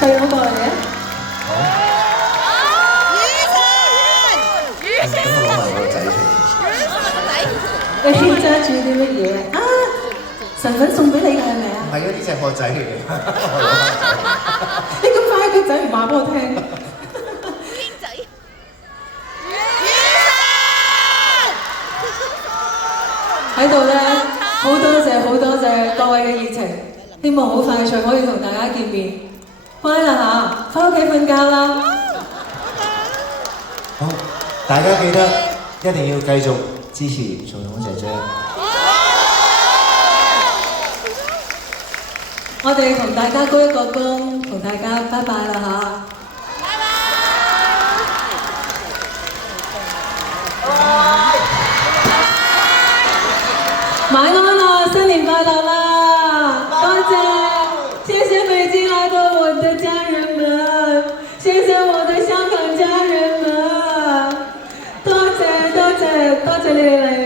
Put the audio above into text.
細佬過嚟嘅。咁我攞埋個仔出嚟。你揸住啲乜嘢啊？神粉送俾你嘅係咪啊？唔係啊，呢隻係我仔嚟嘅。你咁快個仔唔話俾我聽。喺度咧，好多謝各位嘅熱情，希望好快脆可以同大家見面。乖啦嚇，翻屋企瞓覺啦。好，大家記得一定要繼續支持曹彤姐姐。我哋同大家鞠一個躬，同大家拜拜啦嚇。晚安啦，新年快樂啦！多謝，謝謝北京來的我的家人們，謝謝我的香港家人們，多謝你哋嚟。